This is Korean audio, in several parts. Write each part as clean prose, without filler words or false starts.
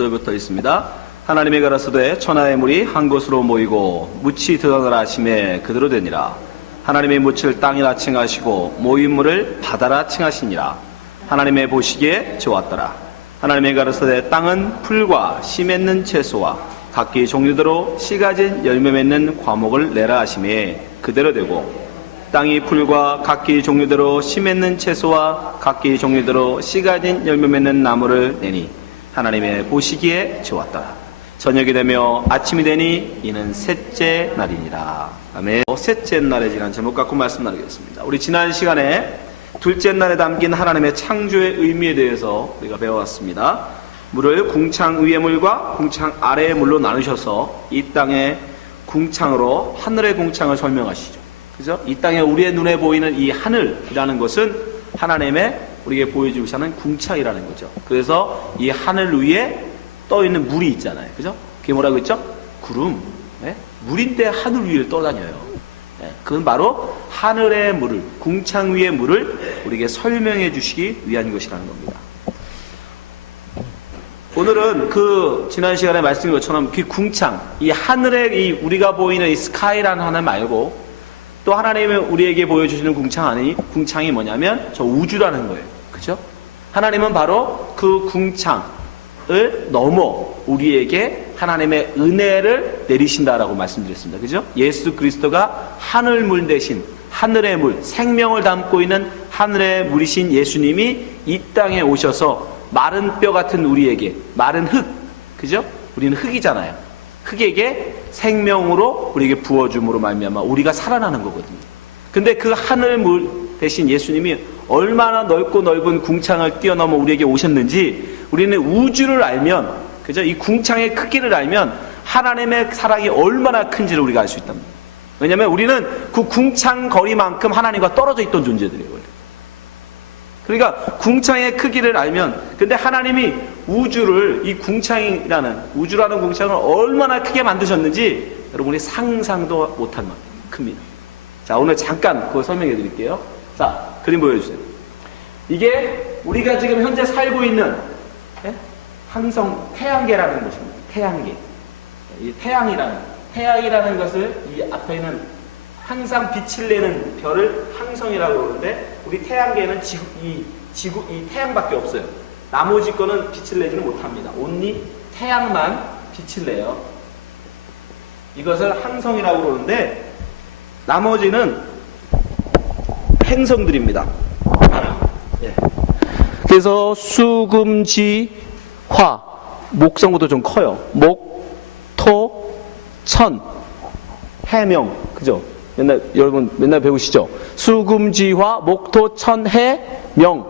1절부터 있습니다. 하나님이 가라사대 천하의 물이 한 곳으로 모이고 묻이 드러나라 하심에 그대로 되니라. 하나님의 묻을 땅이라 칭하시고 모인 물을 바다라 칭하시니라. 하나님의 보시기에 좋았더라. 하나님의 가라사대 땅은 풀과 씨 맺는 채소와 각기 종류대로 씨 가진 열매 맺는 과목을 내라 하심에 그대로 되고, 땅이 풀과 각기 종류대로 씨 맺는 채소와 각기 종류대로 씨 가진 열매 맺는 나무를 내니 하나님의 보시기에 좋았더라. 저녁이 되며 아침이 되니 이는 셋째 날이니라. 아멘. 셋째 날에 지난 제목 갖고 말씀 나누겠습니다. 우리 지난 시간에 둘째 날에 담긴 하나님의 창조의 의미에 대해서 우리가 배워왔습니다. 물을 궁창 위의 물과 궁창 아래의 물로 나누셔서 이 땅의 궁창으로 하늘의 궁창을 설명하시죠. 그죠? 이 땅에 우리의 눈에 보이는 이 하늘이라는 것은 하나님의 우리에게 보여주고 하는 궁창이라는 거죠. 그래서 이 하늘 위에 떠 있는 물이 있잖아요. 그죠? 그게 뭐라고 했죠? 구름. 네? 물인데 하늘 위를 떠다녀요. 네? 그건 바로 하늘의 물을, 궁창 위의 물을 우리에게 설명해 주시기 위한 것이라는 겁니다. 오늘은 그 지난 시간에 말씀드린 것처럼 그 궁창, 이 하늘의 이 우리가 보이는 이 스카이라는 하늘 말고 또 하나님이 우리에게 보여주시는 궁창이 뭐냐면 저 우주라는 거예요. 그죠? 하나님은 바로 그 궁창을 넘어 우리에게 하나님의 은혜를 내리신다라고 말씀드렸습니다. 그죠? 예수 그리스도가 하늘물 대신 하늘의 물, 생명을 담고 있는 하늘의 물이신 예수님이 이 땅에 오셔서 마른 뼈 같은 우리에게, 마른 흙, 그죠? 우리는 흙이잖아요. 흙에게 생명으로 우리에게 부어줌으로 말미암아 우리가 살아나는 거거든요. 근데 그 하늘물 대신 예수님이 얼마나 넓고 넓은 궁창을 뛰어넘어 우리에게 오셨는지 우리는 우주를 알면, 그죠? 이 궁창의 크기를 알면 하나님의 사랑이 얼마나 큰지를 우리가 알 수 있답니다. 왜냐하면 우리는 그 궁창 거리만큼 하나님과 떨어져 있던 존재들이에요. 그러니까 궁창의 크기를 알면, 근데 하나님이 우주를, 이 우주라는 궁창을 얼마나 크게 만드셨는지 여러분이 상상도 못할 만큼 큽니다. 자, 오늘 잠깐 그거 설명해 드릴게요. 자, 그림 보여주세요. 이게 우리가 지금 현재 살고 있는 태양계라는 것입니다. 태양계. 이 태양이라는 것을 이 앞에 있는 항상 빛을 내는 별을 항성이라고 그러는데, 우리 태양계는 이 태양밖에 없어요. 나머지 거는 빛을 내지는 못합니다. 온리 태양만 빛을 내요. 이것을 항성이라고 그러는데, 나머지는 행성들입니다. 예. 그래서 수, 금, 지, 화, 목성보다 좀 커요. 목, 토, 천, 해명, 그죠? 여러분 맨날 배우시죠? 수금지화 목토 천해 명.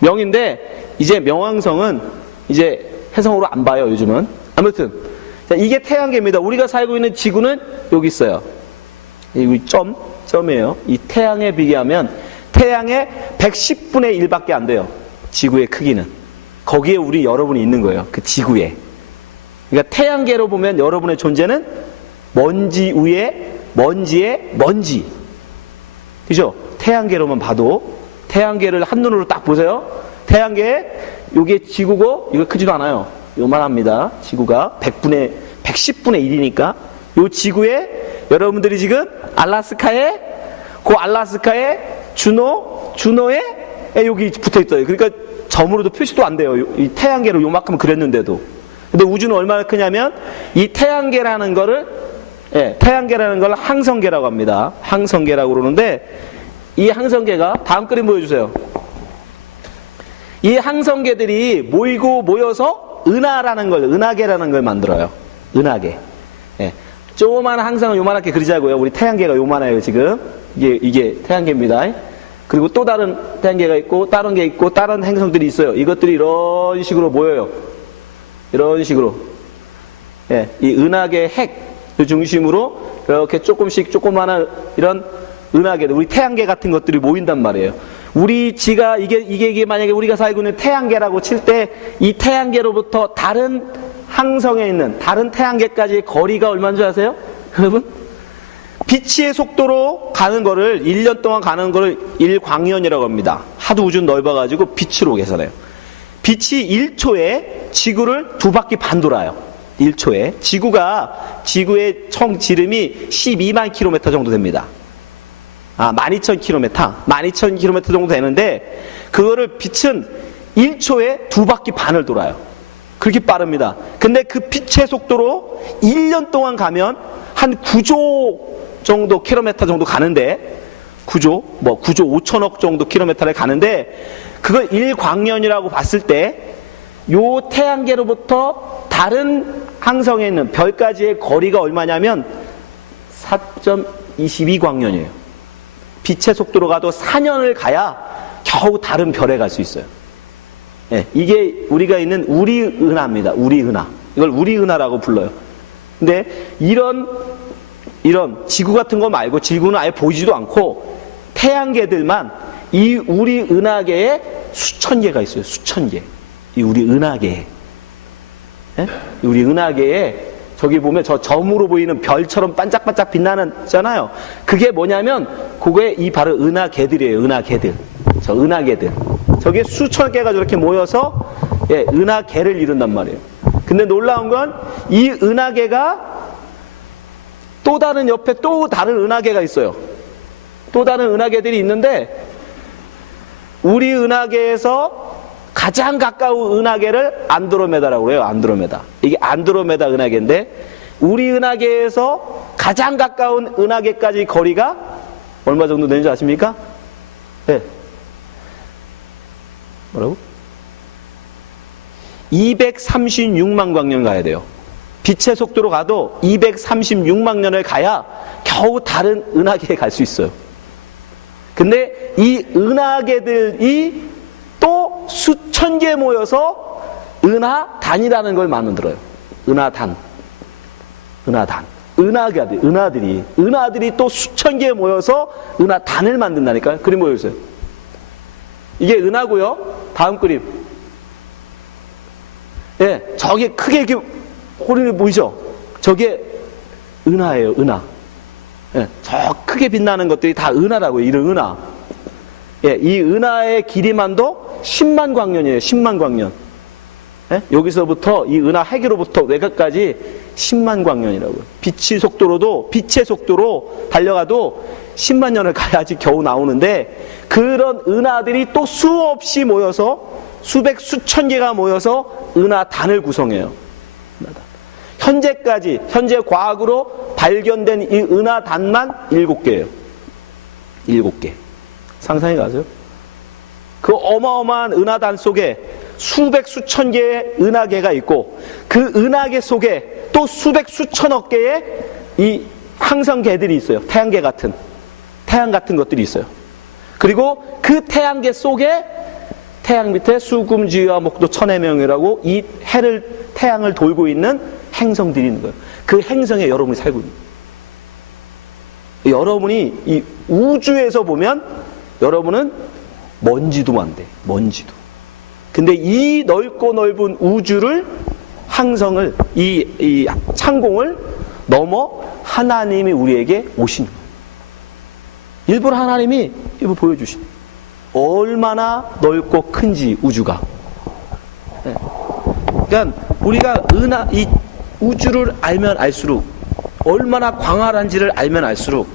명인데 이제 명왕성은 이제 해성으로 안 봐요, 요즘은. 아무튼 자, 이게 태양계입니다. 우리가 살고 있는 지구는 여기 있어요. 여기 점이에요. 이 태양에 비교하면 태양의 110분의 1밖에 안 돼요. 지구의 크기는. 거기에 여러분이 있는 거예요. 그 지구에. 그러니까 태양계로 보면 여러분의 존재는 먼지 위에 먼지의 먼지. 그죠? 태양계로만 봐도, 태양계를 한눈으로 딱 보세요. 태양계, 요게 지구고, 이거 크지도 않아요. 요만합니다. 지구가 110분의 1이니까. 요 지구에 여러분들이 지금 알라스카에 주노에 여기 붙어 있어요. 그러니까 점으로도 표시도 안 돼요. 이 태양계로 요만큼 그렸는데도. 근데 우주는 얼마나 크냐면, 이 태양계라는 걸 항성계라고 합니다. 항성계라고 그러는데, 이 항성계가, 다음 그림 보여주세요. 이 항성계들이 모여서 은하계라는 걸 만들어요. 은하계. 예. 조그마한 항성을 요만하게 그리자고요. 우리 태양계가 요만해요, 지금. 이게 태양계입니다. 그리고 또 다른 태양계가 있고, 다른 게 있고, 다른 행성들이 있어요. 이것들이 이런 식으로 모여요. 이런 식으로. 예. 이 은하계 핵, 그 중심으로 이렇게 조금씩 조그마한 이런 은하계, 우리 태양계 같은 것들이 모인단 말이에요. 이게 만약에 우리가 살고 있는 태양계라고 칠 때, 이 태양계로부터 다른 항성에 있는 다른 태양계까지의 거리가 얼마인 줄 아세요? 여러분? 빛의 속도로 가는 거를, 1년 동안 가는 거를 1광년이라고 합니다. 하도 우주는 넓어가지고 빛으로 계산해요. 빛이 1초에 지구를 2바퀴 반 돌아요. 1초에. 지구의 총 지름이 12만 킬로미터 정도 됩니다. 12,000km 정도 되는데, 그거를 빛은 1초에 2바퀴 반을 돌아요. 그렇게 빠릅니다. 근데 그 빛의 속도로 1년 동안 가면 한 9조 정도 킬로미터 정도 가는데, 9조 5천억 정도 킬로미터를 가는데, 그걸 1광년이라고 봤을 때, 요 태양계로부터 다른 항성에 있는 별까지의 거리가 얼마냐면 4.22광년이에요. 빛의 속도로 가도 4년을 가야 겨우 다른 별에 갈 수 있어요. 네, 이게 우리가 있는 우리은하입니다. 우리은하. 이걸 우리은하라고 불러요. 근데 이런 지구 같은 거 말고, 지구는 아예 보이지도 않고 태양계들만 이 우리은하계에 수천 개가 있어요. 수천 개. 이 우리은하계에. 네? 우리 은하계에 저기 보면 저 점으로 보이는 별처럼 반짝반짝 빛나잖아요. 그게 뭐냐면 그게 이 바로 은하계들이에요. 은하계들. 저 은하계들. 저게 수천 개가 저렇게 모여서 은하계를 이룬단 말이에요. 근데 놀라운 건 이 은하계가 또 다른 옆에 또 다른 은하계가 있어요. 또 다른 은하계들이 있는데, 우리 은하계에서 가장 가까운 은하계를 안드로메다라고 해요. 안드로메다. 이게 안드로메다 은하계인데, 우리 은하계에서 가장 가까운 은하계까지 거리가 얼마 정도 되는지 아십니까? 네. 뭐라고? 236만 광년 가야 돼요. 빛의 속도로 가도 236만 년을 가야 겨우 다른 은하계에 갈 수 있어요. 근데 이 은하계들이 또 수천 개 모여서 은하단이라는 걸 만들어요. 은하단. 은하들이 또 수천 개 모여서 은하단을 만든다니까요. 그림 보여주세요. 이게 은하고요. 다음 그림. 예, 저게 크게 이렇게 호른이 보이죠? 저게 은하예요. 은하. 예, 저 크게 빛나는 것들이 다 은하라고요. 이런 은하. 예, 이 은하의 길이만도 10만 광년이에요. 10만 광년. 예? 여기서부터 이 은하 해계로부터 외곽까지 10만 광년이라고요. 빛의 속도로 달려가도 10만 년을 가야지 겨우 나오는데, 그런 은하들이 또 수없이 모여서 수천 개가 모여서 은하단을 구성해요. 현재 과학으로 발견된 이 은하단만 7개예요. 7개. 상상해 가세요. 그 어마어마한 은하단 속에 수천 개의 은하계가 있고, 그 은하계 속에 또 수천억 개의 이 항성계들이 있어요. 태양 같은 것들이 있어요. 그리고 그 태양계 속에 태양 밑에 수금주의와 목도 천해명이라고 이 태양을 돌고 있는 행성들이 있는 거예요. 그 행성에 여러분이 살고 있는 거예요. 여러분이 이 우주에서 보면 여러분은 먼지도만 돼. 먼지도. 근데 이 넓고 넓은 우주를, 항성을, 이 창공을 넘어 하나님이 우리에게 오신 거예요. 일부러 하나님이 이거 보여주신 거예요. 얼마나 넓고 큰지 우주가. 네. 그러니까 우리가 이 우주를 알면 알수록, 얼마나 광활한지를 알면 알수록,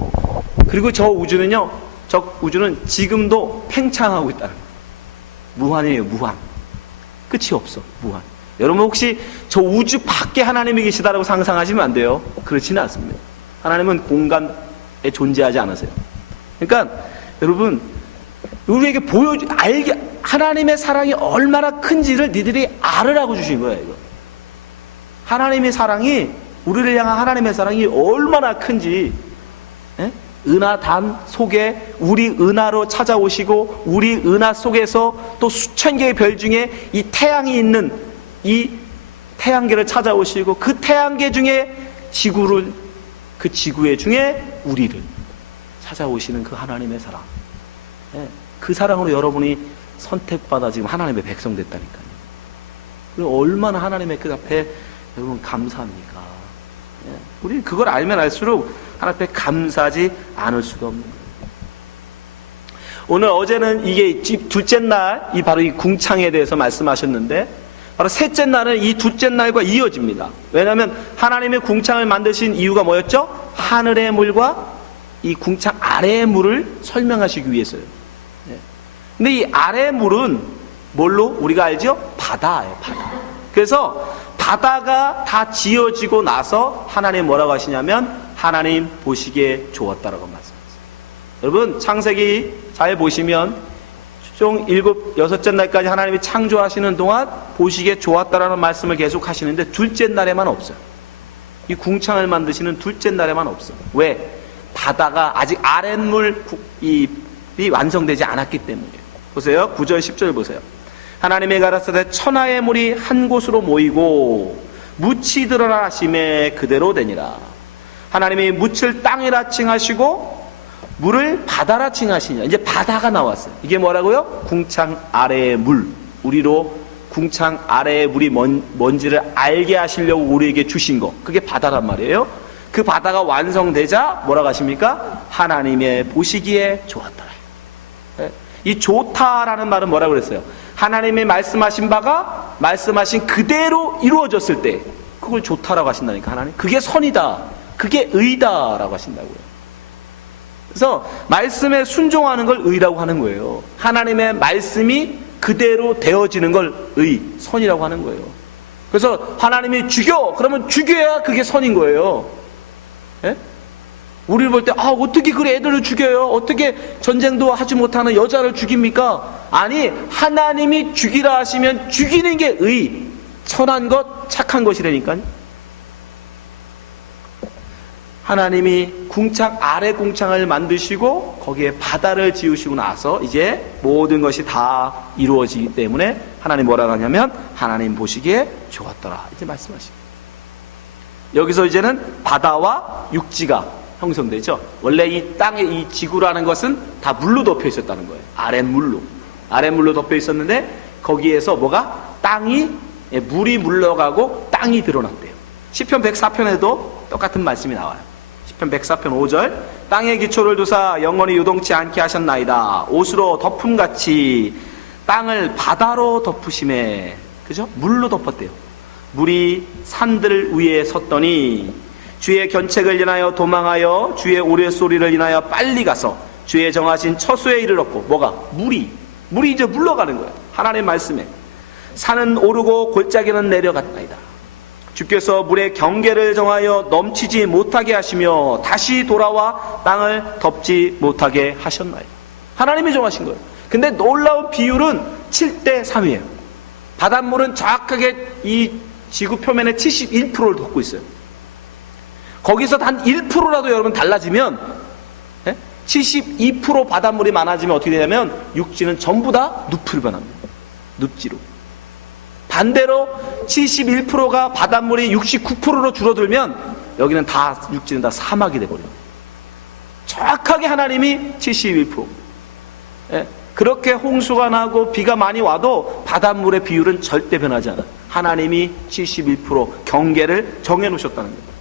그리고 저 우주는 지금도 팽창하고 있다는 거예요. 무한이에요. 무한. 끝이 없어. 무한. 여러분 혹시 저 우주 밖에 하나님이 계시다라고 상상하시면 안 돼요. 그렇지는 않습니다. 하나님은 공간에 존재하지 않으세요. 그러니까 여러분, 우리에게 하나님의 사랑이 얼마나 큰지를 니들이 알으라고 주신 거예요. 이거. 하나님의 사랑이, 우리를 향한 하나님의 사랑이 얼마나 큰지, 예? 은하단 속에 우리 은하로 찾아오시고, 우리 은하 속에서 또 수천 개의 별 중에 이 태양이 있는 이 태양계를 찾아오시고, 그 태양계 중에 그 지구의 중에 우리를 찾아오시는 그 하나님의 사랑. 예, 그 사랑으로 여러분이 선택받아 지금 하나님의 백성 됐다니까요. 그리고 얼마나 하나님의 그 앞에 여러분 감사합니까? 예, 우리 그걸 알면 알수록 하나님 앞에 감사하지 않을 수가 없는 거예요. 어제는 이게 둘째 날, 바로 이 궁창에 대해서 말씀하셨는데, 바로 셋째 날은 이 둘째 날과 이어집니다. 왜냐하면 하나님의 궁창을 만드신 이유가 뭐였죠? 하늘의 물과 이 궁창 아래의 물을 설명하시기 위해서요. 근데 이 아래의 물은 뭘로 우리가 알죠? 바다예요, 바다. 그래서 바다가 다 지어지고 나서 하나님 뭐라고 하시냐면 하나님 보시기에 좋았다라고 말씀하셨어요. 여러분 창세기 잘 보시면 총 7, 6째 날까지 하나님이 창조하시는 동안 보시기에 좋았다라는 말씀을 계속 하시는데 둘째 날에만 없어요. 이 궁창을 만드시는 둘째 날에만 없어요. 왜? 바다가 아직 아랫물이 완성되지 않았기 때문이에요. 보세요. 9절 10절 보세요. 하나님의 가라사대 천하의 물이 한 곳으로 모이고 묻이 드러나 하심에 그대로 되니라. 하나님이 묻을 땅이라 칭하시고 물을 바다라 칭하시냐. 이제 바다가 나왔어요. 이게 뭐라고요? 궁창 아래의 물. 우리로 궁창 아래의 물이 뭔지를 알게 하시려고 우리에게 주신 거. 그게 바다란 말이에요. 그 바다가 완성되자 뭐라고 하십니까? 하나님의 보시기에 좋았더라. 이 좋다라는 말은 뭐라고 그랬어요? 하나님의 말씀하신 바가 말씀하신 그대로 이루어졌을 때 그걸 좋다라고 하신다니까. 하나님 그게 선이다, 그게 의다라고 하신다고요. 그래서 말씀에 순종하는 걸 의라고 하는 거예요. 하나님의 말씀이 그대로 되어지는 걸 의, 선이라고 하는 거예요. 그래서 하나님이 죽여, 그러면 죽여야 그게 선인 거예요. 예? 우리를 볼 때 어떻게 그래 애들을 죽여요? 어떻게 전쟁도 하지 못하는 여자를 죽입니까? 아니, 하나님이 죽이라 하시면 죽이는 게 의, 선한 것, 착한 것이라니까요. 하나님이 궁창 아래 궁창을 만드시고 거기에 바다를 지으시고 나서 이제 모든 것이 다 이루어지기 때문에 하나님 뭐라고 하냐면 하나님 보시기에 좋았더라 이제 말씀하시고, 여기서 이제는 바다와 육지가 형성되죠. 원래 이 땅에 이 지구라는 것은 다 물로 덮여 있었다는 거예요. 아랫물로 덮여 있었는데 거기에서 뭐가 땅이 물이 물러가고 땅이 드러났대요. 시편 104편에도 똑같은 말씀이 나와요. 시편 104편 5절 땅의 기초를 두사 영원히 유동치 않게 하셨나이다. 옷으로 덮음같이 땅을 바다로 덮으심에, 그죠? 물로 덮었대요. 물이 산들 위에 섰더니 주의 견책을 인하여 도망하여 주의 우레소리를 인하여 빨리 가서 주의 정하신 처소에 이르렀고, 뭐가? 물이 이제 물러가는 거예요. 하나님의 말씀에 산은 오르고 골짜기는 내려갔나이다. 주께서 물의 경계를 정하여 넘치지 못하게 하시며 다시 돌아와 땅을 덮지 못하게 하셨나이다. 하나님이 정하신 거예요. 근데 놀라운 비율은 7대 3이에요. 바닷물은 정확하게 이 지구 표면의 71%를 덮고 있어요. 거기서 단 1%라도 여러분 달라지면 72% 바닷물이 많아지면 어떻게 되냐면 육지는 전부 다 늪으로 변합니다. 늪지로. 반대로 71%가 바닷물이 69%로 줄어들면 여기는 다 육지는 다 사막이 돼버려요. 정확하게 하나님이 71%. 그렇게 홍수가 나고 비가 많이 와도 바닷물의 비율은 절대 변하지 않아요. 하나님이 71% 경계를 정해놓으셨다는 거예요.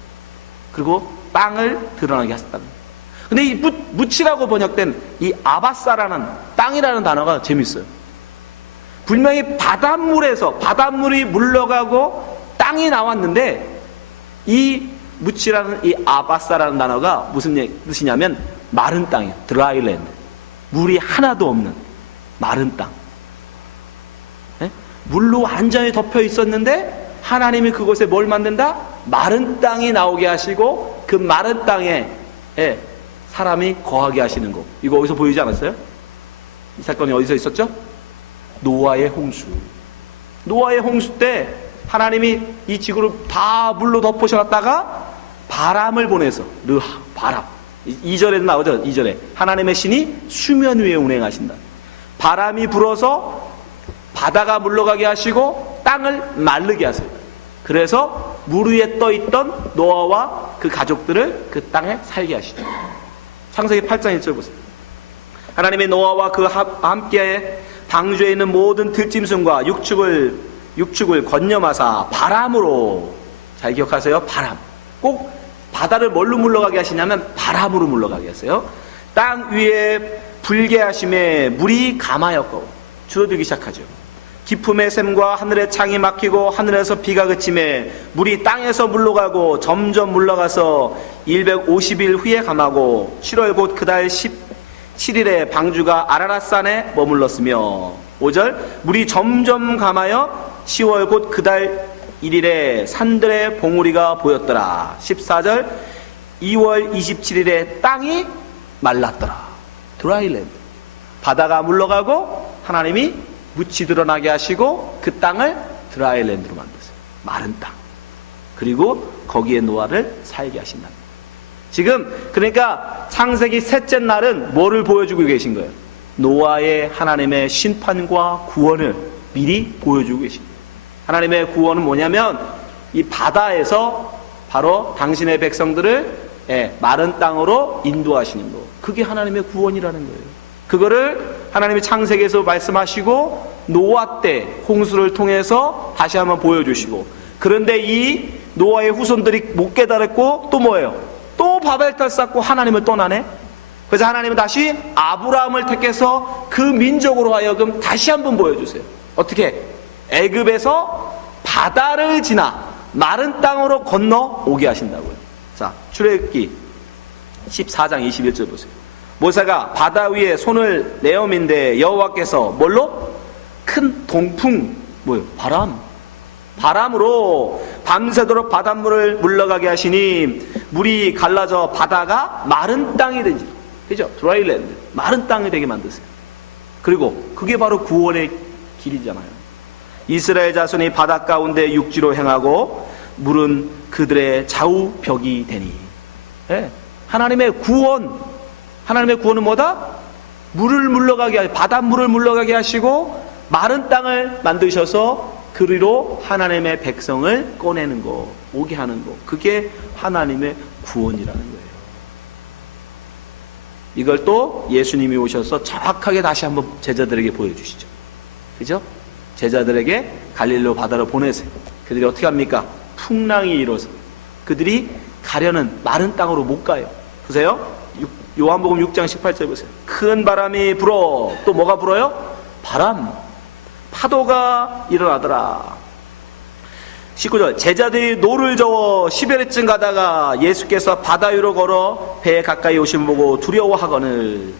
그리고 땅을 드러나게 하셨다는 거예요. 근데 이 묻이라고 번역된 이 아바사라는 땅이라는 단어가 재밌어요. 분명히 바닷물이 물러가고 땅이 나왔는데 이 묻이라는 이 아바사라는 단어가 무슨 뜻이냐면 마른 땅이에요. 드라이랜드. 물이 하나도 없는 마른 땅. 물로 완전히 덮여 있었는데 하나님이 그곳에 뭘 만든다? 마른 땅이 나오게 하시고 그 마른 땅에 사람이 거하게 하시는 거. 이거 어디서 보이지 않았어요? 이 사건이 어디서 있었죠? 노아의 홍수. 노아의 홍수 때 하나님이 이 지구를 다 물로 덮으셔놨다가 바람을 보내서 바람. 2절에도 나오죠. 2절에 하나님의 신이 수면 위에 운행하신다. 바람이 불어서 바다가 물러가게 하시고 땅을 마르게 하세요. 그래서 물 위에 떠있던 노아와 그 가족들을 그 땅에 살게 하시죠. 창세기 8장 1절 보세요. 하나님의 노아와 그 함께 방주에 있는 모든 들짐승과 육축을 건념하사 바람으로, 잘 기억하세요. 바람. 꼭 바다를 뭘로 물러가게 하시냐면 바람으로 물러가게 하세요. 땅 위에 불게 하심에 물이 감하였고 줄어들기 시작하죠. 깊음의 샘과 하늘의 창이 막히고 하늘에서 비가 그침에 물이 땅에서 물러가고 점점 물러가서 150일 후에 감하고 7월 곧 그달 17일에 방주가 아라랏산에 머물렀으며 5절 물이 점점 감하여 10월 곧 그달 1일에 산들의 봉우리가 보였더라. 14절 2월 27일에 땅이 말랐더라. 드라이랜드. 바다가 물러가고 하나님이 묻이 드러나게 하시고 그 땅을 드라이랜드로 만드세요. 마른 땅. 그리고 거기에 노아를 살게 하신다. 지금 그러니까 창세기 셋째 날은 뭐를 보여주고 계신 거예요? 노아의 하나님의 심판과 구원을 미리 보여주고 계신 거예요. 하나님의 구원은 뭐냐면 이 바다에서 바로 당신의 백성들을 마른 땅으로 인도하시는 거. 그게 하나님의 구원이라는 거예요. 그거를 하나님이 창세기에서 말씀하시고 노아 때 홍수를 통해서 다시 한번 보여주시고, 그런데 이 노아의 후손들이 못 깨달았고 또 뭐예요? 또 바벨탑 쌓고 하나님을 떠나네. 그래서 하나님은 다시 아브라함을 택해서 그 민족으로 하여금 다시 한번 보여주세요. 어떻게? 애굽에서 바다를 지나 마른 땅으로 건너 오게 하신다고요. 자, 출애굽기 14장 21절 보세요. 모세가 바다 위에 손을 내어민데 여호와께서 뭘로? 큰 동풍, 뭐요? 바람으로 밤새도록 바닷물을 물러가게 하시니 물이 갈라져 바다가 마른 땅이 되지. 그죠? 드라이랜드. 마른 땅이 되게 만드세요. 그리고 그게 바로 구원의 길이잖아요. 이스라엘 자손이 바다 가운데 육지로 행하고 물은 그들의 좌우벽이 되니. 하나님의 구원은 뭐다? 물을 물러가게, 바닷물을 물러가게 하시고 마른 땅을 만드셔서 그리로 하나님의 백성을 꺼내는 거, 오게 하는 거. 그게 하나님의 구원이라는 거예요. 이걸 또 예수님이 오셔서 정확하게 다시 한번 제자들에게 보여주시죠. 그죠? 제자들에게 갈릴리 바다로 보내세요. 그들이 어떻게 합니까? 풍랑이 일어서 그들이 가려는 마른 땅으로 못 가요. 보세요. 요한복음 6장 18절 보세요. 큰 바람이 불어. 또 뭐가 불어요? 바람. 파도가 일어나더라. 19절 제자들이 노를 저어 10여리쯤 가다가 예수께서 바다 위로 걸어 배에 가까이 오심 보고 두려워하거늘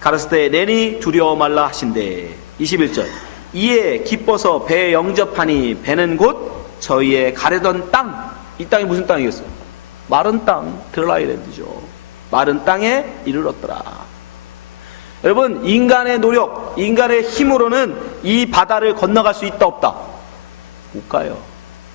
가르칠 때 내니 두려워 말라 하신대. 21절 이에 기뻐서 배에 영접하니 배는 곧 저희의 가려던 땅. 이 땅이 무슨 땅이겠어요? 마른 땅, 드라이랜드죠. 마른 땅에 이르렀더라. 여러분, 인간의 노력, 인간의 힘으로는 이 바다를 건너갈 수 있다 없다? 못 가요.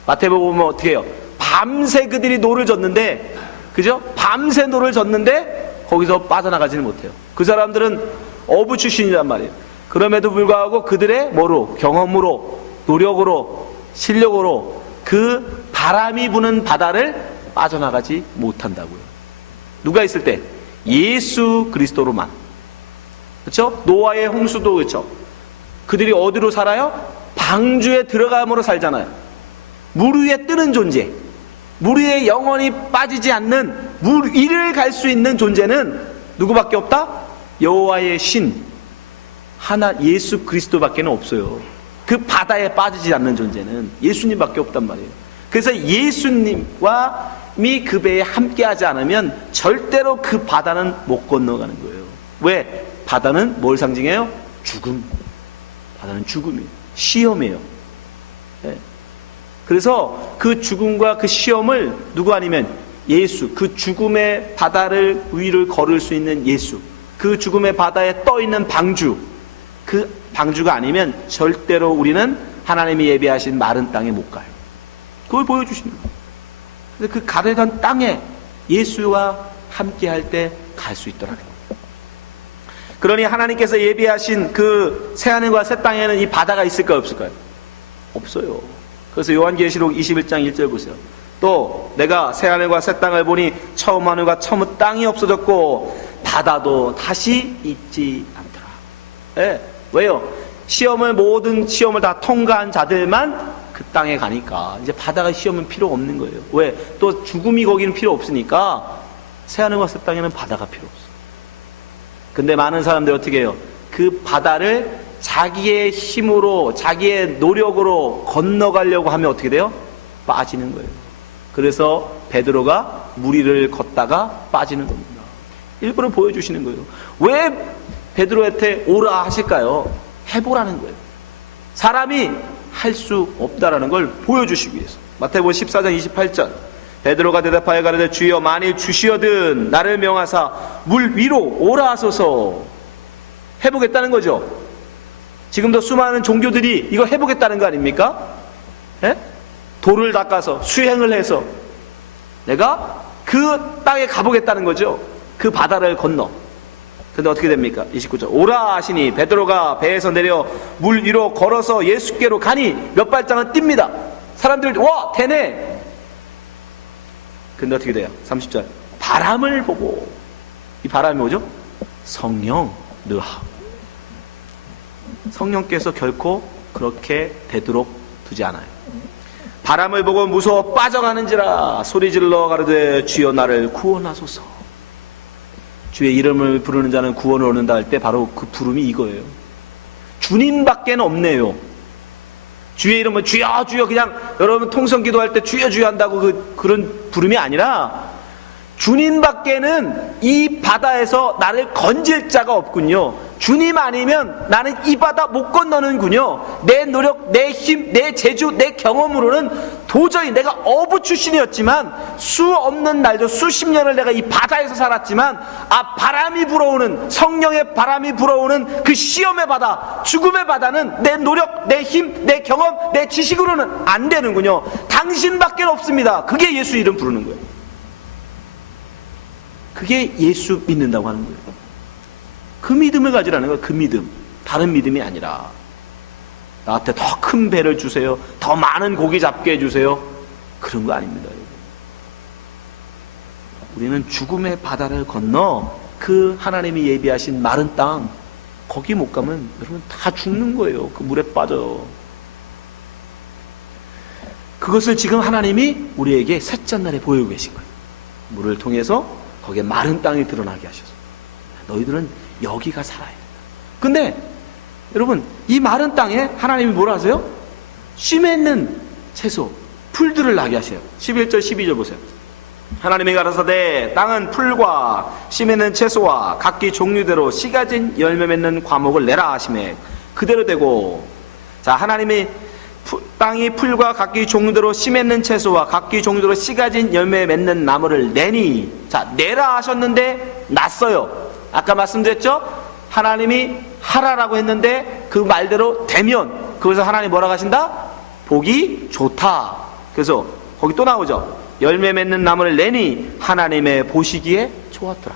마태복음 보면 어떻게 해요? 밤새 그들이 노를 젓는데, 그죠? 밤새 노를 젓는데 거기서 빠져나가지는 못해요. 그 사람들은 어부 출신이란 말이에요. 그럼에도 불구하고 그들의 뭐로? 경험으로, 노력으로, 실력으로 그 바람이 부는 바다를 빠져나가지 못한다고요. 누가 있을 때? 예수 그리스도로만. 그렇죠? 노아의 홍수도 그렇죠. 그들이 어디로 살아요? 방주에 들어감으로 살잖아요. 물 위에 뜨는 존재, 물 위에 영원히 빠지지 않는 물 위를 갈 수 있는 존재는 누구밖에 없다? 여호와의 신 하나 예수 그리스도밖에는 없어요. 그 바다에 빠지지 않는 존재는 예수님밖에 없단 말이에요. 그래서 예수님과 그 배에 함께하지 않으면 절대로 그 바다는 못 건너가는 거예요. 왜? 바다는 뭘 상징해요? 죽음. 바다는 죽음이에요. 시험이에요. 네. 그래서 그 죽음과 그 시험을 누구 아니면 예수, 그 죽음의 바다를 위를 걸을 수 있는 예수, 그 죽음의 바다에 떠 있는 방주, 그 방주가 아니면 절대로 우리는 하나님이 예비하신 마른 땅에 못 가요. 그걸 보여주시는 거예요. 그 가려던 땅에 예수와 함께 할 때 갈 수 있더라고요. 그러니 하나님께서 예비하신 그 새하늘과 새 땅에는 이 바다가 있을까요, 없을까요? 없어요. 그래서 요한계시록 21장 1절 보세요. 또 내가 새하늘과 새 땅을 보니 처음 하늘과 처음 땅이 없어졌고 바다도 다시 있지 않더라. 네. 왜요? 모든 시험을 다 통과한 자들만 그 땅에 가니까 이제 바다가 시험은 필요 없는 거예요. 왜? 또 죽음이 거기는 필요 없으니까 새하늘과 새 땅에는 바다가 필요 없어요. 근데 많은 사람들이 어떻게 해요? 그 바다를 자기의 힘으로 자기의 노력으로 건너가려고 하면 어떻게 돼요? 빠지는 거예요. 그래서 베드로가 물 위를 걷다가 빠지는 겁니다. 일부러 보여주시는 거예요. 왜 베드로한테 오라 하실까요? 해보라는 거예요. 사람이 할 수 없다라는 걸 보여주시기 위해서. 마태복음 14장 28절 베드로가 대답하여 가로되 주여 만일 주시어든 나를 명하사 물 위로 오라 하소서. 해보겠다는 거죠. 지금도 수많은 종교들이 이거 해보겠다는 거 아닙니까? 예? 돌을 닦아서 수행을 해서 내가 그 땅에 가보겠다는 거죠. 그 바다를 건너. 근데 어떻게 됩니까? 29절 오라 하시니 베드로가 배에서 내려 물 위로 걸어서 예수께로 가니 몇 발짝은 뜁니다. 사람들 와 되네. 근데 어떻게 돼요? 30절 바람을 보고, 이 바람이 뭐죠? 성령 느하. 성령께서 결코 그렇게 되도록 두지 않아요. 바람을 보고 무서워 빠져가는지라 소리질러 가로되 주여 나를 구원하소서. 주의 이름을 부르는 자는 구원을 얻는다 할 때 바로 그 부름이 이거예요. 주님밖에는 없네요. 주의 이름은 주여 주여, 그냥 여러분 통성 기도할 때 주여 주여 한다고 그런 부름이 아니라 주님밖에는 이 바다에서 나를 건질 자가 없군요. 주님 아니면 나는 이 바다 못 건너는군요. 내 노력, 내 힘, 내 재주, 내 경험으로는 도저히, 내가 어부 출신이었지만 수 없는 날도 수십 년을 내가 이 바다에서 살았지만 바람이 불어오는, 성령의 바람이 불어오는 그 시험의 바다, 죽음의 바다는 내 노력, 내 힘, 내 경험, 내 지식으로는 안 되는군요. 당신밖에 없습니다. 그게 예수 이름 부르는 거예요. 그게 예수 믿는다고 하는 거예요. 그 믿음을 가지라는 거예요. 그 믿음. 다른 믿음이 아니라 나한테 더 큰 배를 주세요, 더 많은 고기 잡게 해주세요, 그런 거 아닙니다. 우리는 죽음의 바다를 건너 그 하나님이 예비하신 마른 땅, 거기 못 가면 여러분 다 죽는 거예요. 그 물에 빠져. 그것을 지금 하나님이 우리에게 셋째 날에 보여주고 계신 거예요. 물을 통해서 거기에 마른 땅이 드러나게 하셔서 너희들은 여기가 살아야 된다. 근데 여러분 이 마른 땅에 하나님이 뭐라 하세요? 씨 맺는 채소, 풀들을 나게 하세요. 11절 12절 보세요. 하나님이 가라사대 땅은 풀과 씨 맺는 채소와 각기 종류대로 씨 가진 열매 맺는 과목을 내라 하시매 그대로 되고. 자, 하나님이 땅이 풀과 각기 종류대로 씨 맺는 채소와 각기 종류대로 씨 가진 열매 맺는 나무를 내니, 자, 내라 하셨는데 났어요. 아까 말씀드렸죠? 하나님이 하라라고 했는데 그 말대로 되면, 그래서 하나님이 뭐라고 하신다? 보기 좋다. 그래서 거기 또 나오죠. 열매 맺는 나무를 내니 하나님의 보시기에 좋았더라.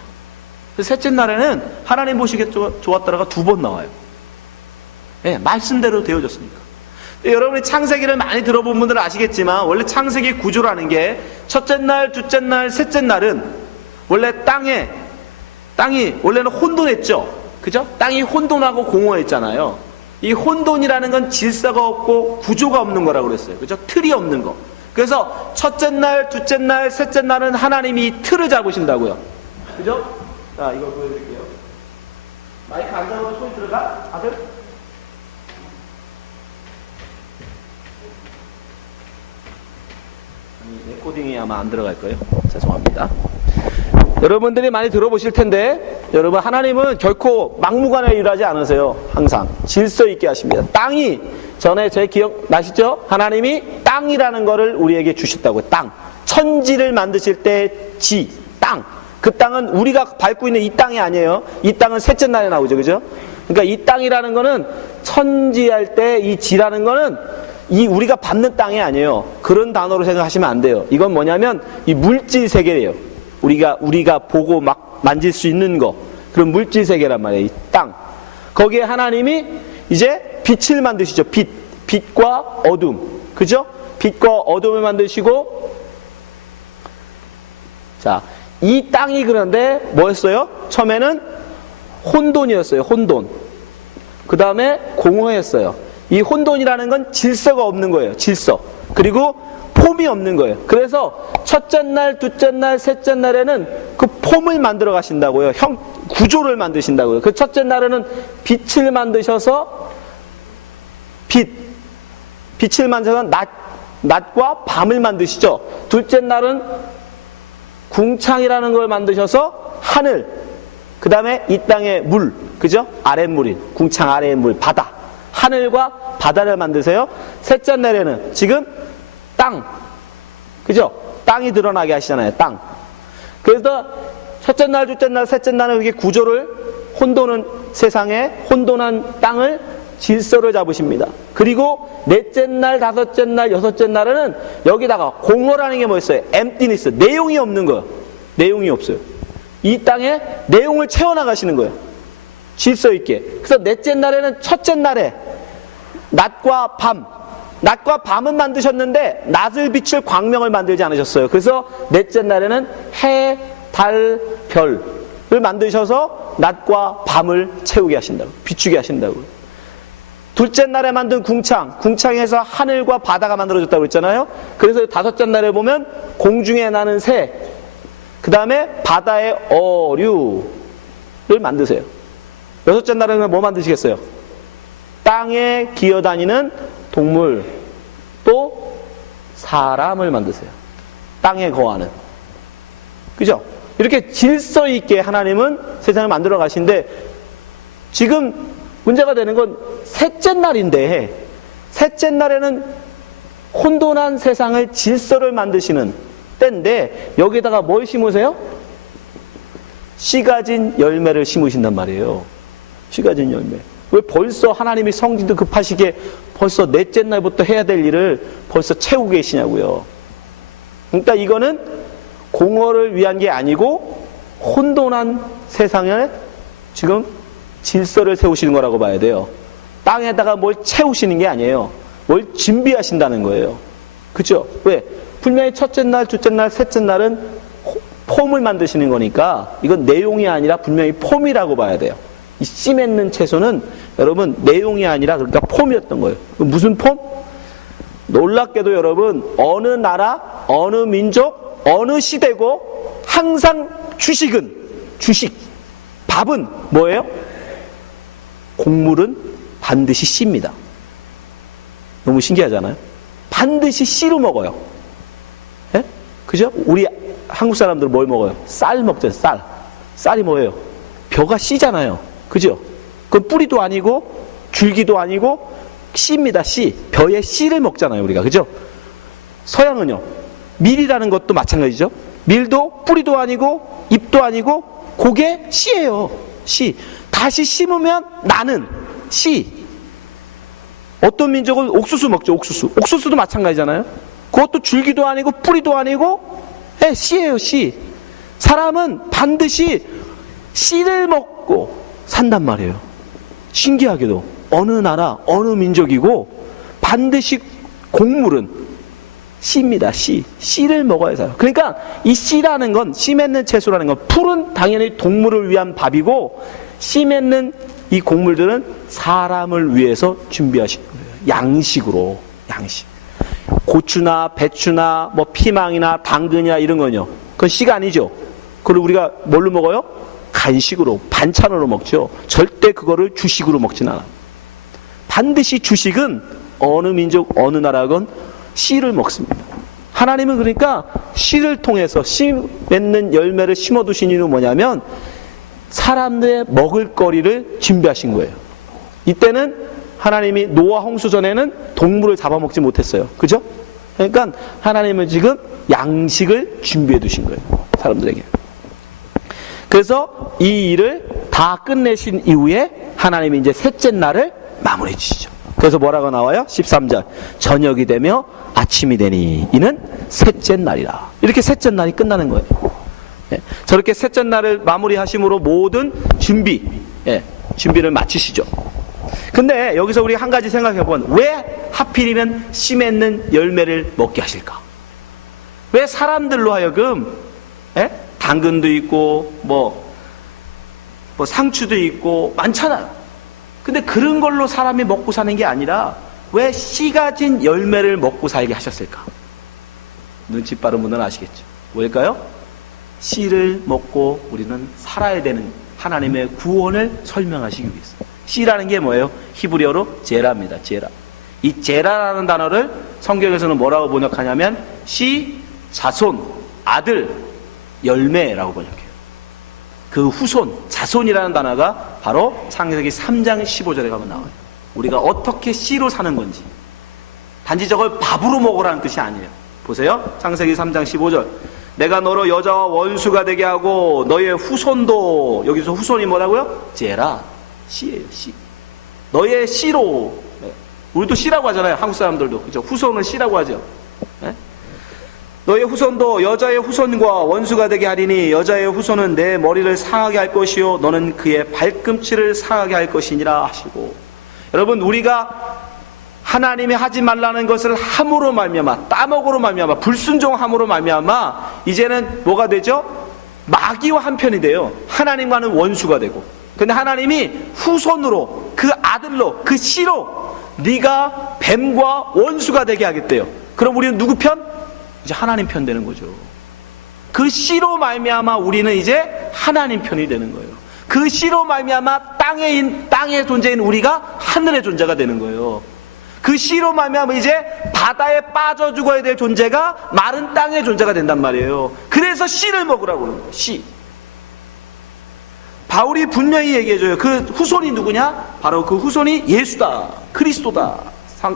그래서 셋째 날에는 하나님 보시기에 좋았더라가 2번 나와요. 네, 말씀대로 되어졌으니까. 여러분이 창세기를 많이 들어본 분들은 아시겠지만 원래 창세기 구조라는 게 첫째 날, 둘째 날, 셋째 날은 원래 땅이 원래는 혼돈했죠. 그죠? 땅이 혼돈하고 공허했잖아요. 이 혼돈이라는 건 질서가 없고 구조가 없는 거라고 그랬어요. 그죠? 틀이 없는 거. 그래서 첫째 날, 둘째 날, 셋째 날은 하나님이 이 틀을 잡으신다고요. 그죠? 자, 이걸 보여드릴게요. 마이크 안 잡아도 소리 들어가? 아들? 레코딩이 아마 안 들어갈 거예요. 죄송합니다. 여러분들이 많이 들어보실 텐데, 여러분 하나님은 결코 막무가내로 일하지 않으세요. 항상 질서 있게 하십니다. 땅이, 전에 제 기억 나시죠? 하나님이 땅이라는 거를 우리에게 주셨다고요. 땅. 천지를 만드실 때 땅. 그 땅은 우리가 밟고 있는 이 땅이 아니에요. 이 땅은 셋째 날에 나오죠. 그죠? 그러니까 이 땅이라는 거는 천지할 때 이 지라는 거는 이 우리가 밟는 땅이 아니에요. 그런 단어로 생각하시면 안 돼요. 이건 뭐냐면 이 물질 세계예요. 우리가 보고 막 만질 수 있는 거, 그런 물질 세계란 말이에요. 이 땅. 거기에 하나님이 이제 빛을 만드시죠. 빛과 어둠. 그죠? 빛과 어둠을 만드시고, 자, 이 땅이 그런데 뭐였어요? 처음에는 혼돈이었어요. 혼돈. 그 다음에 공허했어요. 이 혼돈이라는 건 질서가 없는 거예요. 질서. 그리고 폼이 없는 거예요. 그래서 첫째 날, 둘째 날, 셋째 날에는 그 폼을 만들어 가신다고요. 구조를 만드신다고요. 그 첫째 날에는 빛을 만드셔서 빛을 만들어서 낮과 밤을 만드시죠. 둘째 날은 궁창이라는 걸 만드셔서 하늘, 그 다음에 이 땅의 물, 그죠? 아랫물인, 궁창 아래의 물, 바다. 하늘과 바다를 만드세요. 셋째 날에는 지금 땅, 그죠? 땅이 드러나게 하시잖아요, 땅. 그래서 첫째 날, 둘째 날, 셋째 날은 이렇게 구조를 혼돈은 세상에 혼돈한 땅을 질서를 잡으십니다. 그리고 넷째 날, 다섯째 날, 여섯째 날에는 여기다가 공허라는 게 뭐였어요? emptiness, 내용이 없는 거예요. 내용이 없어요. 이 땅에 내용을 채워나가시는 거예요. 질서 있게. 그래서 넷째 날에는 첫째 날에 낮과 밤은 만드셨는데 낮을 비출 광명을 만들지 않으셨어요. 그래서 넷째 날에는 해, 달, 별을 만드셔서 낮과 밤을 채우게 하신다고, 비추게 하신다고. 둘째 날에 만든 궁창에서 하늘과 바다가 만들어졌다고 했잖아요. 그래서 다섯째 날에 보면 공중에 나는 새, 그 다음에 바다의 어류를 만드세요. 여섯째 날에는 뭐 만드시겠어요? 땅에 기어다니는 동물, 또 사람을 만드세요. 땅에 거하는. 그죠? 이렇게 질서 있게 하나님은 세상을 만들어 가시는데, 지금 문제가 되는 건 셋째 날인데, 셋째 날에는 혼돈한 세상을 질서를 만드시는 때인데, 여기다가 뭘 심으세요? 씨 가진 열매를 심으신단 말이에요. 씨 가진 열매. 왜 벌써 하나님이 성질도 급하시게 벌써 넷째 날부터 해야 될 일을 벌써 채우고 계시냐고요. 그러니까 이거는 공허를 위한 게 아니고 혼돈한 세상에 지금 질서를 세우시는 거라고 봐야 돼요. 땅에다가 뭘 채우시는 게 아니에요. 뭘 준비하신다는 거예요. 그죠? 왜? 분명히 첫째 날, 둘째 날, 셋째 날은 폼을 만드시는 거니까 이건 내용이 아니라 분명히 폼이라고 봐야 돼요. 이 씨 맺는 채소는 여러분 내용이 아니라 그러니까 폼이었던 거예요. 무슨 폼? 놀랍게도 여러분 어느 나라, 어느 민족, 어느 시대고 항상 주식, 밥은 뭐예요? 곡물은 반드시 씨입니다. 너무 신기하잖아요. 반드시 씨로 먹어요. 예? 그죠? 우리 한국 사람들 뭘 먹어요? 쌀 먹잖아요. 쌀. 쌀이 뭐예요? 벼가 씨잖아요. 그죠? 그건 뿌리도 아니고 줄기도 아니고 씨입니다. 씨. 벼의 씨를 먹잖아요. 우리가. 그죠? 서양은요. 밀이라는 것도 마찬가지죠. 밀도 뿌리도 아니고 잎도 아니고 그게 씨예요. 씨. 다시 심으면 나는 씨. 어떤 민족은 옥수수 먹죠. 옥수수도 마찬가지잖아요. 그것도 줄기도 아니고 뿌리도 아니고 씨예요. 씨. 사람은 반드시 씨를 먹고 산단 말이에요. 신기하게도 어느 나라 어느 민족이고 반드시 곡물은 씨입니다. 씨를 먹어야 살아요. 그러니까 이 씨라는 건, 씨 맺는 채소라는 건 풀은 당연히 동물을 위한 밥이고 씨 맺는 이 곡물들은 사람을 위해서 준비하신 거예요. 양식으로. 양식. 고추나 배추나 뭐 피망이나 당근이나 이런 거요. 그건 씨가 아니죠. 그걸 우리가 뭘로 먹어요? 간식으로, 반찬으로 먹죠. 절대 그거를 주식으로 먹진 않아요. 반드시 주식은 어느 민족, 어느 나라건 씨를 먹습니다. 하나님은 그러니까 씨를 통해서 씨 맺는 열매를 심어두신 이유는 뭐냐면 사람들의 먹을거리를 준비하신 거예요. 이때는 하나님이 노아 홍수 전에는 동물을 잡아먹지 못했어요. 그죠? 그러니까 하나님은 지금 양식을 준비해 두신 거예요. 사람들에게. 그래서 이 일을 다 끝내신 이후에 하나님이 이제 셋째 날을 마무리해 주시죠. 그래서 뭐라고 나와요? 13절. 저녁이 되며 아침이 되니 이는 셋째 날이라. 이렇게 셋째 날이 끝나는 거예요. 저렇게 셋째 날을 마무리하심으로 모든 준비를 마치시죠. 근데 여기서 우리 한 가지 생각해보면 왜 하필이면 씨 맺는 열매를 먹게 하실까? 왜 사람들로 하여금 당근도 있고 뭐 상추도 있고 많잖아요. 근데 그런 걸로 사람이 먹고 사는 게 아니라 왜 씨 가진 열매를 먹고 살게 하셨을까? 눈치 빠른 분들은 아시겠죠. 뭘까요? 씨를 먹고 우리는 살아야 되는 하나님의 구원을 설명하시기 위해서. 씨라는 게 뭐예요? 히브리어로 제라입니다. 제라. 이 제라라는 단어를 성경에서는 뭐라고 번역하냐면 씨, 자손, 아들, 열매라고 번역해요. 그 후손, 자손이라는 단어가 바로 창세기 3장 15절에 가면 나와요. 우리가 어떻게 씨로 사는 건지. 단지 저걸 밥으로 먹으라는 뜻이 아니에요. 보세요. 창세기 3장 15절. 내가 너로 여자와 원수가 되게 하고 너의 후손도, 여기서 후손이 뭐라고요? 제라. 씨예요. 씨. 너의 씨로. 우리도 씨라고 하잖아요. 한국 사람들도. 그죠? 후손은 씨라고 하죠. 네? 너의 후손도 여자의 후손과 원수가 되게 하리니 여자의 후손은 내 머리를 상하게 할 것이요 너는 그의 발꿈치를 상하게 할 것이니라 하시고. 여러분, 우리가 하나님이 하지 말라는 것을 함으로 말미암아, 따먹으로 말미암아, 불순종함으로 말미암아 이제는 뭐가 되죠? 마귀와 한편이 돼요. 하나님과는 원수가 되고. 근데 하나님이 후손으로, 그 아들로, 그 씨로 네가 뱀과 원수가 되게 하겠대요. 그럼 우리는 누구 편? 이제 하나님 편 되는 거죠. 그 씨로 말미암아 우리는 이제 하나님 편이 되는 거예요. 그 씨로 말미암아 땅의 존재인 우리가 하늘의 존재가 되는 거예요. 그 씨로 말미암아 이제 바다에 빠져 죽어야 될 존재가 마른 땅의 존재가 된단 말이에요. 그래서 씨를 먹으라고 그러는 거예요. 씨. 바울이 분명히 얘기해줘요. 그 후손이 누구냐? 바로 그 후손이 예수다. 그리스도다.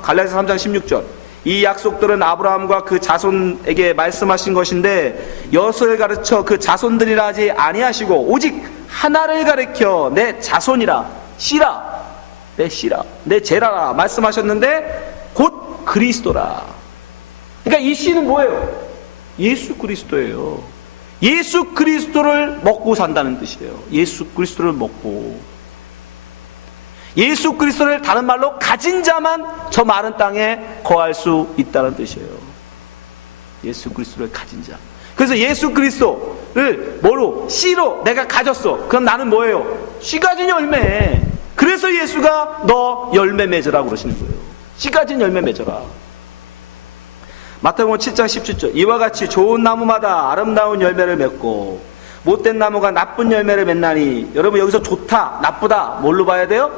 갈라디아서 3장 16절. 이 약속들은 아브라함과 그 자손에게 말씀하신 것인데 여섯을 가르쳐 그 자손들이라 하지 아니하시고 오직 하나를 가르쳐 내 자손이라, 씨라, 내 씨라, 내 제라라 말씀하셨는데 곧 그리스도라. 그러니까 이 씨는 뭐예요? 예수 그리스도예요. 예수 그리스도를 먹고 산다는 뜻이에요. 예수 그리스도를 먹고. 예수 그리스도를 다른 말로 가진 자만 저 마른 땅에 거할 수 있다는 뜻이에요. 예수 그리스도를 가진 자. 그래서 예수 그리스도를 뭐로? 씨로 내가 가졌어. 그럼 나는 뭐예요? 씨 가진 열매. 그래서 예수가 너 열매 맺으라고 그러시는 거예요. 씨 가진 열매 맺어라. 마태복음 7장 17절. 이와 같이 좋은 나무마다 아름다운 열매를 맺고 못된 나무가 나쁜 열매를 맺나니. 여러분, 여기서 좋다, 나쁘다 뭘로 봐야 돼요?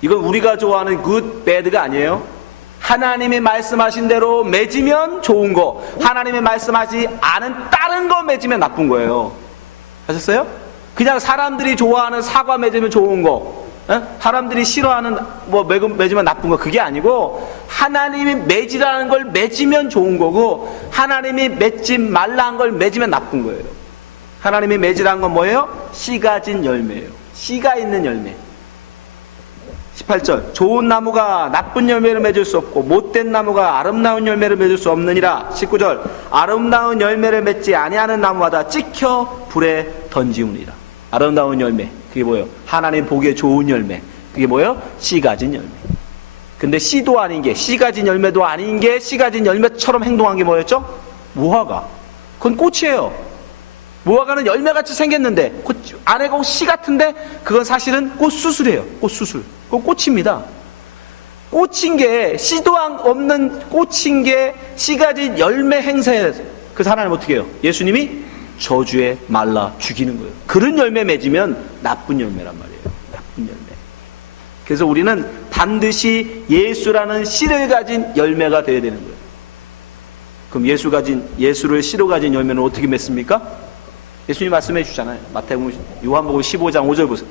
이건 우리가 좋아하는 good, bad가 아니에요. 하나님이 말씀하신 대로 맺으면 좋은 거, 하나님이 말씀하지 않은 다른 거 맺으면 나쁜 거예요. 아셨어요? 그냥 사람들이 좋아하는 사과 맺으면 좋은 거, 사람들이 싫어하는 뭐 맺으면 나쁜 거, 그게 아니고 하나님이 맺으라는 걸 맺으면 좋은 거고 하나님이 맺지 말라는 걸 맺으면 나쁜 거예요. 하나님이 맺으라는 건 뭐예요? 씨 가진 열매예요. 씨가 있는 열매. 18절. 좋은 나무가 나쁜 열매를 맺을 수 없고 못된 나무가 아름다운 열매를 맺을 수 없느니라. 19절. 아름다운 열매를 맺지 아니하는 나무마다 찍혀 불에 던지우니라. 아름다운 열매, 그게 뭐예요? 하나님 보기에 좋은 열매, 그게 뭐예요? 씨 가진 열매. 근데 씨도 아닌 게, 씨 가진 열매도 아닌 게 씨 가진 열매처럼 행동한 게 뭐였죠? 무화과. 그건 꽃이에요. 무화과는 열매같이 생겼는데 안에가 씨 같은데 그건 사실은 꽃수술이에요. 꽃수술. 그건 꽃입니다. 꽃인 게, 씨도 없는 꽃인 게 씨 가진 열매 행사에 그 하나님 어떻게 해요? 예수님이 저주에 말라 죽이는 거예요. 그런 열매 맺으면 나쁜 열매란 말이에요. 나쁜 열매. 그래서 우리는 반드시 예수라는 씨를 가진 열매가 되어야 되는 거예요. 그럼 예수를 씨로 가진 열매는 어떻게 맺습니까? 예수님이 말씀해 주잖아요. 요한복음 15장 5절 보세요.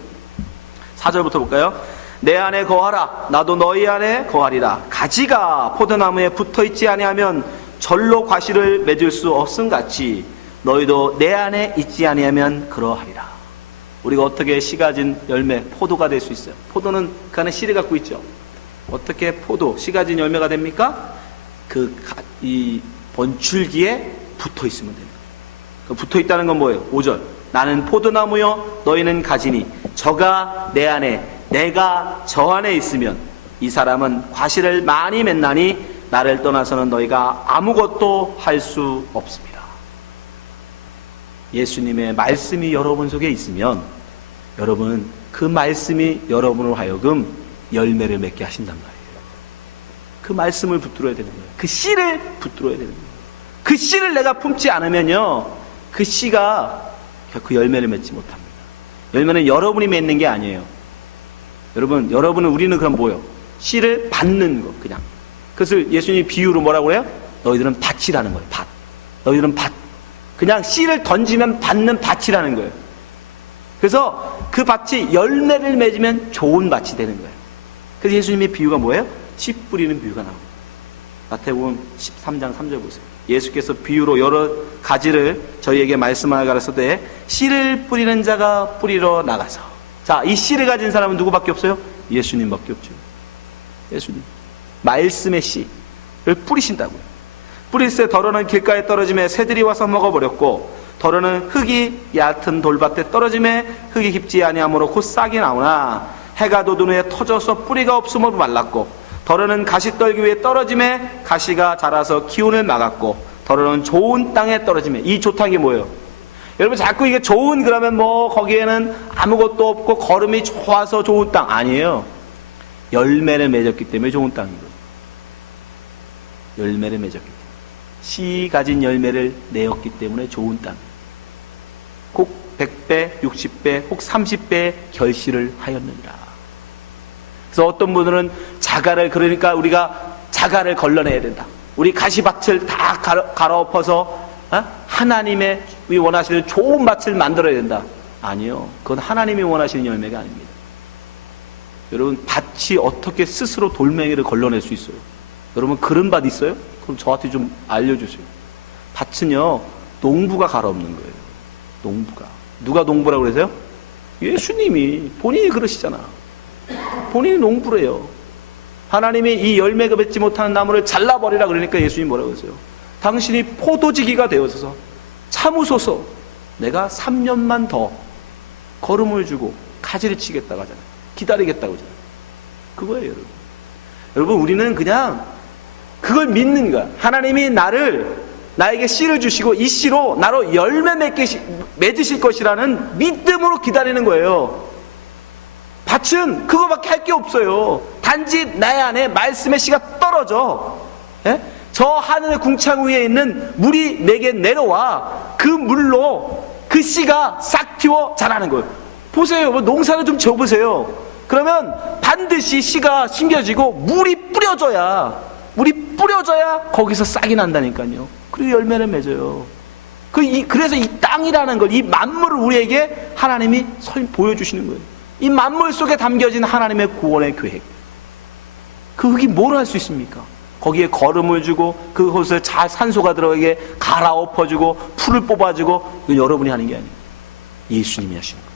4절부터 볼까요? 내 안에 거하라. 나도 너희 안에 거하리라. 가지가 포도나무에 붙어있지 아니하면 절로 과실을 맺을 수 없음같이 너희도 내 안에 있지 아니하면 그러하리라. 우리가 어떻게 씨 가진 열매, 포도가 될 수 있어요? 포도는 그 안에 씨를 갖고 있죠. 어떻게 씨 가진 열매가 됩니까? 이 번출기에 붙어 있으면 됩니다. 붙어 있다는 건 뭐예요? 5절. 나는 포도나무요 너희는 가지니 저가 내 안에 내가 저 안에 있으면 이 사람은 과실을 많이 맺나니 나를 떠나서는 너희가 아무것도 할 수 없습니다. 예수님의 말씀이 여러분 속에 있으면 여러분은 그 말씀이 여러분으로 하여금 열매를 맺게 하신단 말이에요. 그 말씀을 붙들어야 되는 거예요. 그 씨를 붙들어야 되는 거예요. 그 씨를 내가 품지 않으면요, 그 씨가 결코 열매를 맺지 못합니다. 열매는 여러분이 맺는 게 아니에요. 여러분은 우리는 그럼 뭐예요? 씨를 받는 거, 그냥. 그래서 예수님이 비유로 뭐라고 그래요? 너희들은 밭이라는 거예요. 밭. 너희들은 밭. 그냥 씨를 던지면 받는 밭이라는 거예요. 그래서 그 밭이 열매를 맺으면 좋은 밭이 되는 거예요. 그래서 예수님의 비유가 뭐예요? 씨 뿌리는 비유가 나옵니다. 마태복음 13장 3절 보세요. 예수께서 비유로 여러 가지를 저희에게 말씀하여 가라사대 씨를 뿌리는 자가 뿌리러 나가서. 자, 이 씨를 가진 사람은 누구밖에 없어요? 예수님밖에 없죠. 예수님. 말씀의 씨를 뿌리신다고요. 뿌릴새 덜어는 길가에 떨어짐에 새들이 와서 먹어버렸고, 덜어는 흙이 얕은 돌밭에 떨어짐에 흙이 깊지 아니하므로 곧 싹이 나오나 해가 돋은 후에 터져서 뿌리가 없음으로 말랐고, 덜어는 가시떨기 위에 떨어짐에 가시가 자라서 기운을 막았고, 덜어는 좋은 땅에 떨어짐에. 이 좋다는 게 뭐예요? 여러분 자꾸 이게 좋은 그러면 뭐 거기에는 아무것도 없고 걸음이 좋아서 좋은 땅 아니에요. 열매를 맺었기 때문에 좋은 땅이거든요. 열매를 맺었기 때문에, 씨 가진 열매를 내었기 때문에 좋은 땅. 혹 100배, 60배, 혹 30배 결실을 하였느니라. 그래서 어떤 분들은 자갈을, 그러니까 우리가 자갈을 걸러내야 된다. 우리 가시밭을 다 갈아엎어서 하나님의 원하시는 좋은 밭을 만들어야 된다. 아니요, 그건 하나님이 원하시는 열매가 아닙니다. 여러분, 밭이 어떻게 스스로 돌멩이를 걸러낼 수 있어요? 여러분 그런 밭 있어요? 그럼 저한테 좀 알려주세요. 밭은요, 농부가 갈아엎는 거예요. 농부가. 누가 농부라고 그러세요? 예수님이 본인이 그러시잖아. 본인이 농부래요. 하나님이 이 열매가 맺지 못하는 나무를 잘라버리라 그러니까 예수님이 뭐라고 하세요? 당신이 포도지기가 되어서 참으소서, 내가 3년만 더 걸음을 주고 가지를 치겠다고 하잖아요. 기다리겠다고 하잖아요. 그거예요, 여러분. 여러분, 우리는 그냥 그걸 믿는 거야. 하나님이 나에게 씨를 주시고 이 씨로 나로 열매 맺으실 것이라는 믿음으로 기다리는 거예요. 밭은 그거밖에 할 게 없어요. 단지 나의 안에 말씀의 씨가 떨어져. 예? 저 하늘의 궁창 위에 있는 물이 내게 내려와 그 물로 그 씨가 싹 튀어 자라는 거예요. 보세요. 농사를 좀 지어보세요. 그러면 반드시 씨가 심겨지고 물이 뿌려져야 거기서 싹이 난다니까요. 그리고 열매를 맺어요. 그래서 이 땅이라는 걸, 이 만물을 우리에게 하나님이 보여주시는 거예요. 이 만물 속에 담겨진 하나님의 구원의 계획. 그 흙이 뭘 할 수 있습니까? 거기에 거름을 주고 그곳을 산소가 들어가게 갈아엎어주고 풀을 뽑아주고, 이건 여러분이 하는 게 아니에요. 예수님이 하시는 거예요.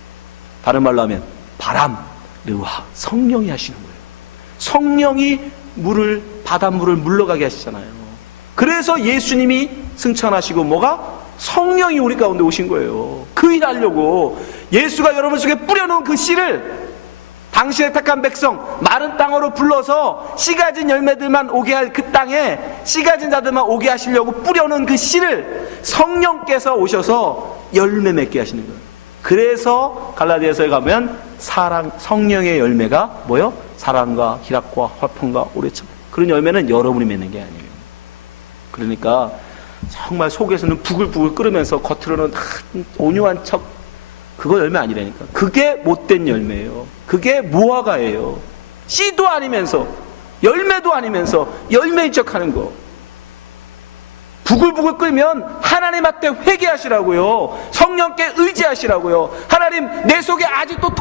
다른 말로 하면 바람, 르와, 성령이 하시는 거예요. 성령이 바닷물을 물러가게 하시잖아요. 그래서 예수님이 승천하시고 성령이 우리 가운데 오신 거예요. 그 일 하려고 예수가 여러분 속에 뿌려놓은 그 씨를 당신의 택한 백성 마른 땅으로 불러서 씨 가진 열매들만 오게 할 그 땅에 씨 가진 자들만 오게 하시려고 뿌려놓은 그 씨를 성령께서 오셔서 열매 맺게 하시는 거예요. 그래서 갈라디아서에 가면 성령의 열매가 뭐요? 사랑과 희락과 화평과 오래참. 그런 열매는 여러분이 맺는 게 아니에요. 그러니까 정말 속에서는 부글부글 끓으면서 겉으로는 온유한 척, 그거 열매 아니라니까. 그게 못된 열매예요. 그게 무화과예요. 씨도 아니면서 열매도 아니면서 열매인 척하는 거. 부글부글 끓면 하나님 앞에 회개하시라고요. 성령께 의지하시라고요. 하나님, 내 속에 아직도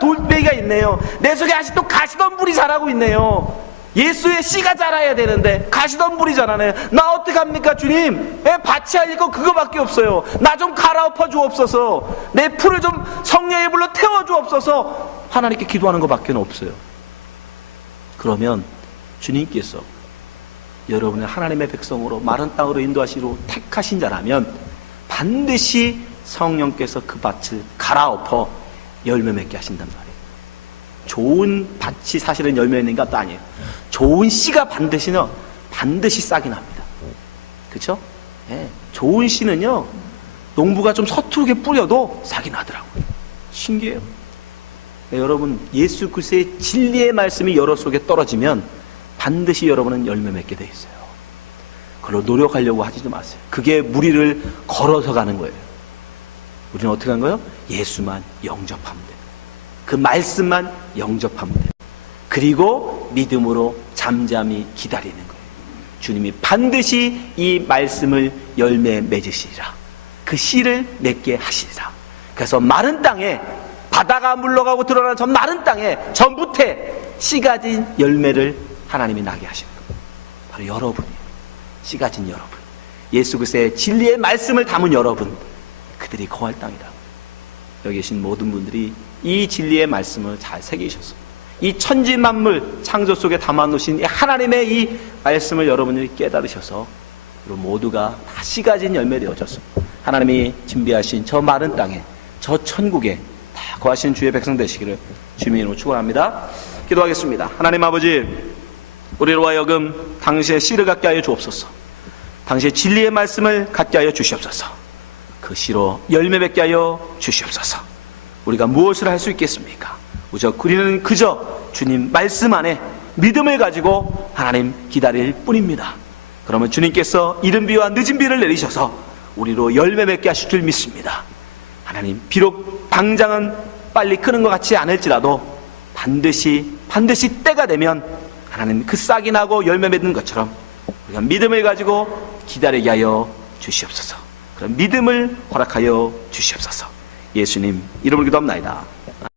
돌멩이가 있네요. 내 속에 아직도 가시덤불이 자라고 있네요. 예수의 씨가 자라야 되는데 가시덤불이 자라네. 나 어떡합니까 주님? 밭이 할 거 그거밖에 없어요. 나 좀 갈아엎어 주옵소서. 내 풀을 좀 성령의 불로 태워 주옵소서. 하나님께 기도하는 것밖에 없어요. 그러면 주님께서 여러분을 하나님의 백성으로 마른 땅으로 인도하시로 택하신 자라면 반드시 성령께서 그 밭을 갈아엎어 열매 맺게 하신단 말이에요. 좋은 밭이 사실은 열매 맺는 것도 아니에요. 좋은 씨가 반드시 싹이 납니다. 그렇죠? 네. 좋은 씨는요, 농부가 좀 서투르게 뿌려도 싹이 나더라고요. 신기해요. 네, 여러분, 예수 그리스도의 진리의 말씀이 여러 속에 떨어지면 반드시 여러분은 열매 맺게 돼 있어요. 그걸로 노력하려고 하지도 마세요. 그게 무리를 걸어서 가는 거예요. 우리는 어떻게 하는 거예요? 예수만 영접하면 돼요. 그 말씀만 영접하면 돼요. 그리고 믿음으로 잠잠히 기다리는 거예요. 주님이 반드시 이 말씀을 열매 맺으시리라. 그 씨를 맺게 하시리라. 그래서 마른 땅에, 바다가 물러가고 드러나는 저 마른 땅에 전부태 씨 가진 열매를 하나님이 나게 하시는 거예요. 바로 여러분이에요. 씨 가진 여러분, 예수 그리스도의 진리의 말씀을 담은 여러분, 그들이 거할 땅이다. 여기 계신 모든 분들이 이 진리의 말씀을 잘 새기셔서 이 천지 만물 창조 속에 담아놓으신 이 하나님의 이 말씀을 여러분들이 깨달으셔서 그리고 모두가 다 씨 가진 열매 되어져서 하나님이 준비하신 저 마른 땅에, 저 천국에 다 거하시는 주의 백성 되시기를 주님의 이름으로 축원합니다. 기도하겠습니다. 하나님 아버지, 우리로 하여금 당신의 씨를 갖게 하여 주옵소서. 당신의 진리의 말씀을 갖게 하여 주시옵소서. 그 씨로 열매 맺게 하여 주시옵소서. 우리가 무엇을 할 수 있겠습니까? 우리는 그저 주님 말씀 안에 믿음을 가지고 하나님 기다릴 뿐입니다. 그러면 주님께서 이른 비와 늦은 비를 내리셔서 우리로 열매 맺게 하실 줄 믿습니다. 하나님, 비록 당장은 빨리 크는 것 같지 않을지라도 반드시 때가 되면 하나님 그 싹이 나고 열매 맺는 것처럼 우리가 믿음을 가지고 기다리게 하여 주시옵소서. 그런 믿음을 허락하여 주시옵소서. 예수님 이름으로 기도합나이다.